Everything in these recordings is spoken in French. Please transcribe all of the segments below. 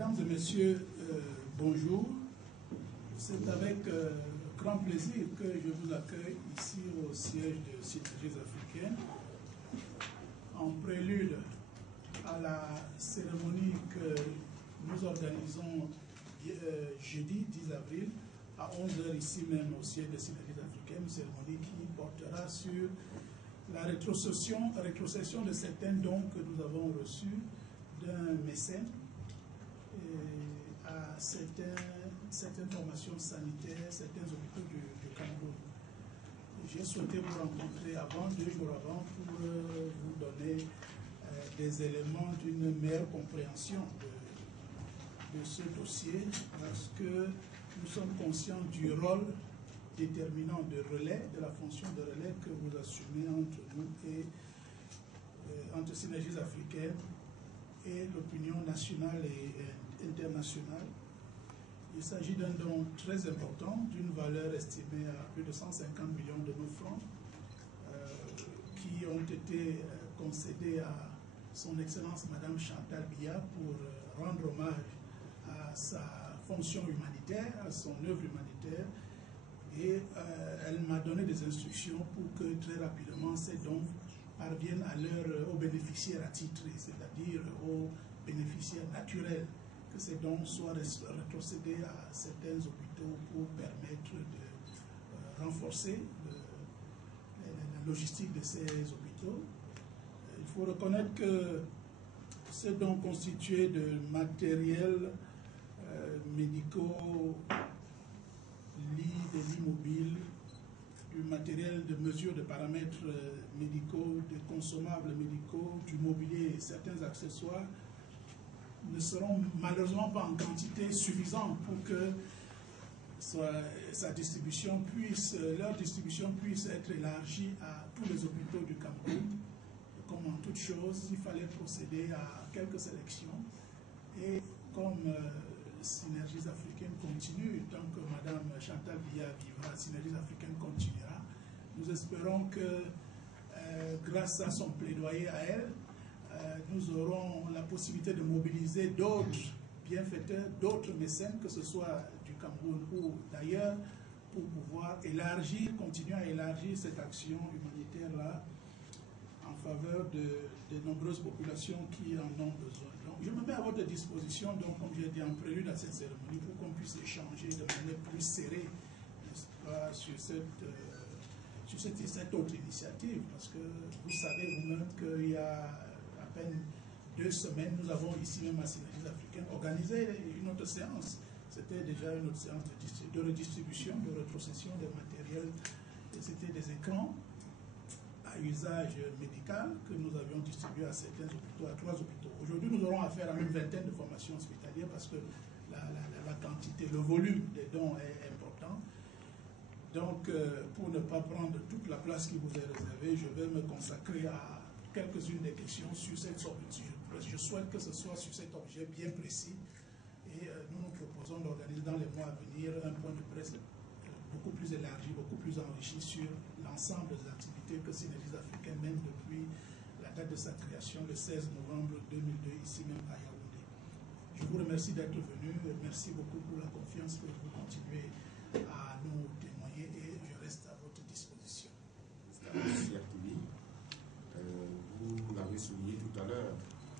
Mesdames et messieurs, bonjour. C'est avec grand plaisir que je vous accueille ici au siège de Synergies africaines, en prélude à la cérémonie que nous organisons jeudi 10 avril à 11 h ici même au siège de Synergies africaines, une cérémonie qui portera sur la rétrocession de certains dons que nous avons reçus d'un mécène à certaines formations sanitaires, certains hôpitaux du Cameroun. J'ai souhaité vous rencontrer 2 jours avant, pour vous donner des éléments d'une meilleure compréhension de ce dossier, parce que nous sommes conscients du rôle déterminant de relais, de la fonction de relais que vous assumez entre nous et entre Synergies africaines et l'opinion nationale et internationale. Il s'agit d'un don très important, d'une valeur estimée à plus de 150 millions de nos francs, qui ont été concédés à son Excellence Madame Chantal Biya pour rendre hommage à sa fonction humanitaire, à son œuvre humanitaire. Et elle m'a donné des instructions pour que très rapidement ces dons parviennent aux bénéficiaires attitrés, c'est-à-dire aux bénéficiaires naturels, que ces dons soient rétrocédés à certains hôpitaux pour permettre de renforcer la logistique de ces hôpitaux. Il faut reconnaître que ces dons constitués de matériel médicaux, des lits mobiles, du matériel de mesure de paramètres médicaux, des consommables médicaux, du mobilier et certains accessoires ne seront malheureusement pas en quantité suffisante pour que leur distribution puisse être élargie à tous les hôpitaux du Cameroun. Et comme en toute chose, il fallait procéder à quelques sélections. Et comme Synergies africaines continue, tant que Mme Chantal Biya vivra, Synergies africaines continuera. Nous espérons que grâce à son plaidoyer à elle, nous aurons la possibilité de mobiliser d'autres bienfaiteurs, d'autres mécènes, que ce soit du Cameroun ou d'ailleurs, pour pouvoir continuer à élargir cette action humanitaire-là en faveur de nombreuses populations qui en ont besoin. Donc, je me mets à votre disposition, donc, comme j'ai dit en prélude à cette cérémonie, pour qu'on puisse échanger de manière plus serrée, n'est-ce pas, sur cette autre initiative, parce que vous savez vous-même qu'il y a à peine 2 semaines, nous avons ici même à Synergies africaines organisé une autre séance. C'était déjà une autre séance de redistribution, de rétrocession des matériels, et c'était des écrans à usage médical que nous avions distribué à certains hôpitaux, à 3 hôpitaux. Aujourd'hui, nous aurons affaire à une vingtaine de formations hospitalières parce que la quantité, le volume des dons est important. Donc, pour ne pas prendre toute la place qui vous est réservée, je vais me consacrer à quelques-unes des questions sur cette sorte de sujet. Je souhaite que ce soit sur cet objet bien précis et nous nous proposons d'organiser dans les mois à venir un point de presse beaucoup plus élargi, beaucoup plus enrichi sur l'ensemble des activités que Synergies africaines mène depuis la date de sa création, le 16 novembre 2002, ici même à Yaoundé. Je vous remercie d'être venu, merci beaucoup pour la confiance que vous continuez à nous témoigner et je reste à votre disposition. Merci Artemi. Vous l'avez souligné tout à l'heure,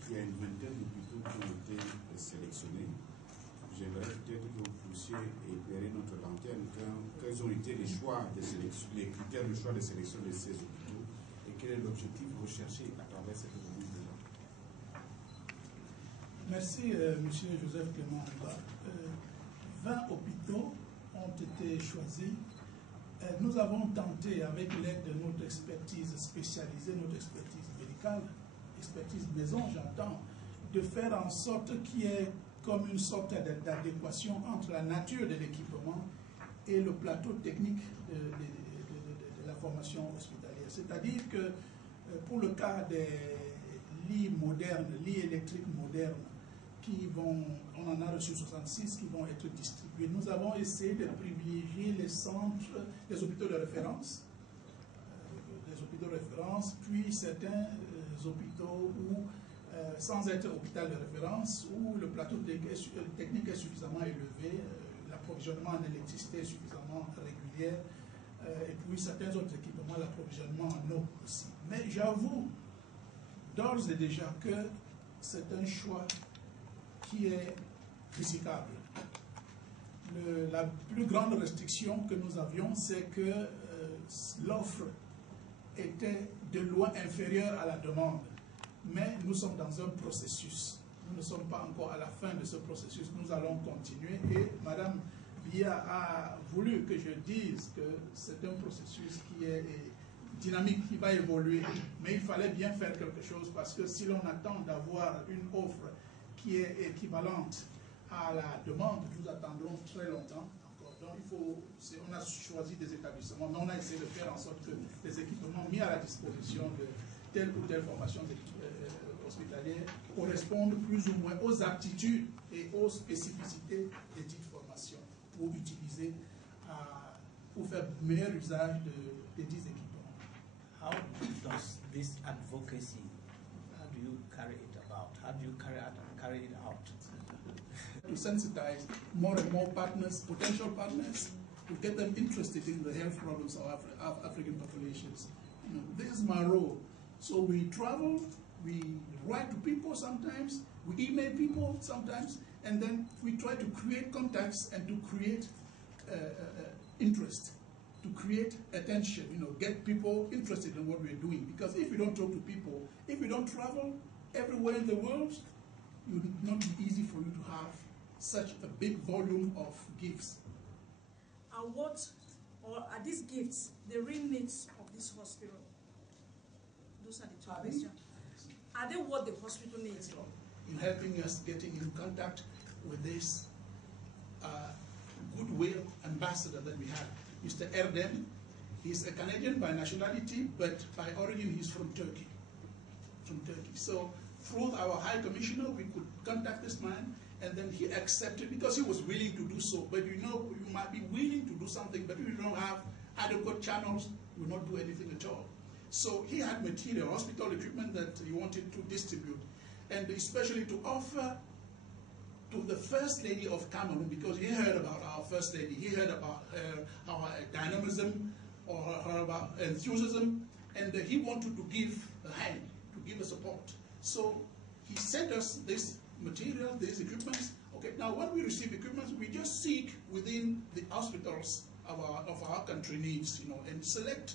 il y a une vingtaine d'hôpitaux qui ont été sélectionnés. J'aimerais peut-être que vous puissiez éclairer notre lanterne. Quels ont été les choix de sélection, les critères de choix de sélection de ces hôpitaux et quel est l'objectif recherché à travers cette remise de dons? Merci, M. Joseph Clément. 20 hôpitaux ont été choisis. Nous avons tenté, avec l'aide de notre expertise spécialisée, notre expertise médicale, expertise maison, j'entends, de faire en sorte qu'il y ait comme une sorte d'adéquation entre la nature de l'équipement et le plateau technique de la formation hospitalière. C'est-à-dire que pour le cas des lits modernes, lits électriques modernes, on en a reçu 66 qui vont être distribués. Nous avons essayé de privilégier les centres, les hôpitaux de référence, puis certains hôpitaux où sans être hôpital de référence, où le plateau technique est suffisamment élevé, l'approvisionnement en électricité est suffisamment régulier, et puis certains autres équipements, l'approvisionnement en eau aussi. Mais j'avoue d'ores et déjà que c'est un choix qui est critiquable. La plus grande restriction que nous avions, c'est que l'offre était de loin inférieure à la demande. Mais nous sommes dans un processus. Nous ne sommes pas encore à la fin de ce processus. Nous allons continuer. Et Mme Biya a voulu que je dise que c'est un processus qui est dynamique, qui va évoluer. Mais il fallait bien faire quelque chose parce que si l'on attend d'avoir une offre qui est équivalente à la demande, nous attendrons très longtemps encore. Donc on a choisi des établissements, mais on a essayé de faire en sorte que les équipements mis à la disposition de telle ou telle formation hospitalière correspondent plus ou moins aux aptitudes et aux spécificités des dites formations pour utiliser, pour faire meilleur usage des dits équipements. How does this advocacy, how do you carry it about? How do you carry it out? To sensitize more and more partners, potential partners, to get them interested in the health problems of African populations. This is my role. So we travel, we write to people sometimes, we email people sometimes, and then we try to create contacts and to create interest, to create attention, get people interested in what we're doing. Because if you don't talk to people, if you don't travel everywhere in the world, it would not be easy for you to have such a big volume of gifts. And are these gifts the real needs of this hospital? Those are the two questions. Are they what the hospital needs? In helping us getting in contact with this goodwill ambassador that we have, Mr. Erdem. He's a Canadian by nationality, but by origin he's from Turkey. So through our High Commissioner, we could contact this man, and then he accepted because he was willing to do so. But you might be willing to do something, but if you don't have adequate channels, you will not do anything at all. So he had material, hospital equipment that he wanted to distribute, and especially to offer to the First Lady of Cameroon, because he heard about our First Lady, he heard about our dynamism or her about enthusiasm, and he wanted to give a hand, to give a support. So he sent us this material, these equipments. Okay, now when we receive equipment, we just seek within the hospitals of our country needs, and select,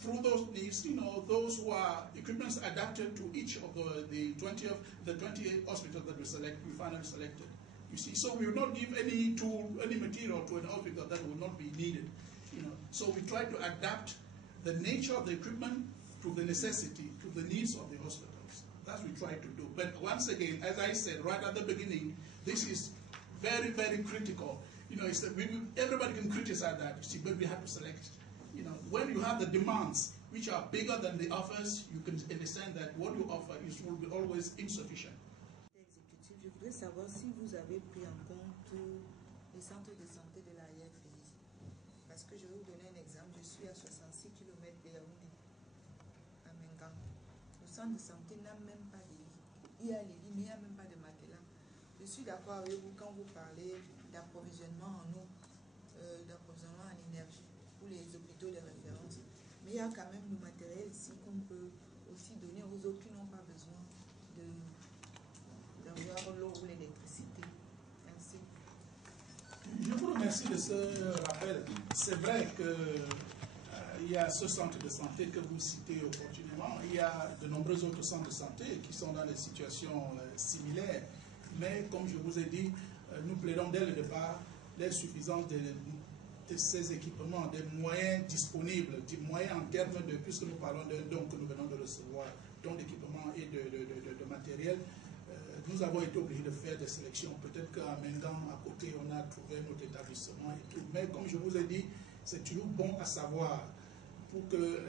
through those needs, those who are equipments adapted to each of the 28 hospitals that we finally selected. You see, so we will not give any tool, any material to an hospital that will not be needed. So we try to adapt the nature of the equipment to the necessity, to the needs of the hospitals. That's what we try to do. But once again, as I said right at the beginning, this is very, very critical. Everybody can criticize that, you see, but we have to select. When you have the demands which are bigger than the offers, you can understand that what you offer will be always insufficient. Exécutif, je voudrais savoir si vous avez pris en compte les centres de santé de l'arrière-pays. Parce que je vais vous donner un exemple. Je suis à 66 km de Yaoundé, à Mengan. Le centre de santé n'a même pas de lit. Il y a les lits, mais il n'y a même pas de matelas. Je suis d'accord avec vous quand vous parlez d'approvisionnement en eau, d'approvisionnement en énergie pour les hôpitaux de référence. Mais il y a quand même le matériel ici qu'on peut aussi donner aux autres qui n'ont pas besoin d'avoir l'eau ou l'électricité. Merci. Je vous remercie de ce rappel. C'est vrai qu'il y a ce centre de santé que vous citez opportunément. Il y a de nombreux autres centres de santé qui sont dans des situations similaires. Mais comme je vous ai dit, nous plaidons dès le départ l'insuffisance de ces équipements, des moyens disponibles, des moyens en termes de, puisque nous parlons d'un don que nous venons de recevoir, don d'équipement et de matériel, nous avons été obligés de faire des sélections. Peut-être qu'à Mengan, à côté, on a trouvé notre établissement et tout. Mais comme je vous ai dit, c'est toujours bon à savoir pour que,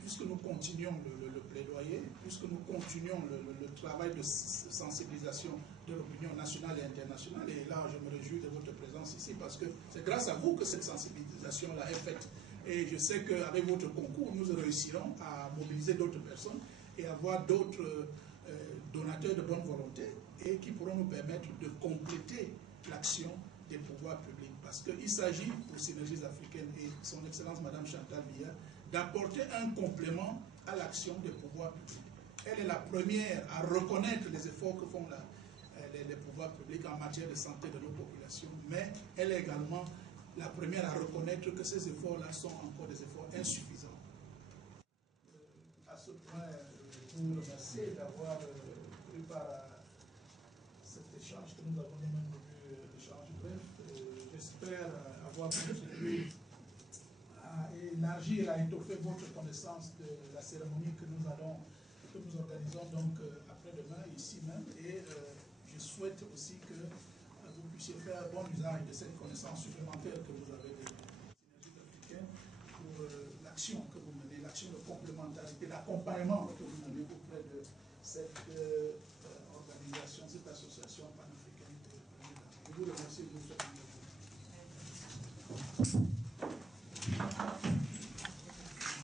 puisque nous continuons le plaidoyer, puisque nous continuons le travail de sensibilisation de l'opinion nationale et internationale, et là je me réjouis de votre présence ici parce que c'est grâce à vous que cette sensibilisation-là est faite. Et je sais qu'avec votre concours, nous réussirons à mobiliser d'autres personnes et avoir d'autres donateurs de bonne volonté et qui pourront nous permettre de compléter l'action des pouvoirs publics. Parce qu'il s'agit pour Synergies africaines et son Excellence Madame Chantal Biya d'apporter un complément à l'action des pouvoirs publics. Elle est la première à reconnaître les efforts que font les pouvoirs publics en matière de santé de nos populations, mais elle est également la première à reconnaître que ces efforts-là sont encore des efforts insuffisants. À ce point, je vous remercie d'avoir pris part à cet échange que nous avons nous-mêmes vu, l'échange bref. J'espère avoir contribué à élargir et à étoffer votre connaissance de la cérémonie que nous organisons donc après-demain ici même, et je souhaite aussi que vous puissiez faire bon usage de cette connaissance supplémentaire que vous avez des Synergies africaines pour l'action que vous menez, l'action de complémentarité, l'accompagnement que vous menez auprès de cette organisation, cette association panafricaine. Je vous remercie de vous souhaiter une bonne journée.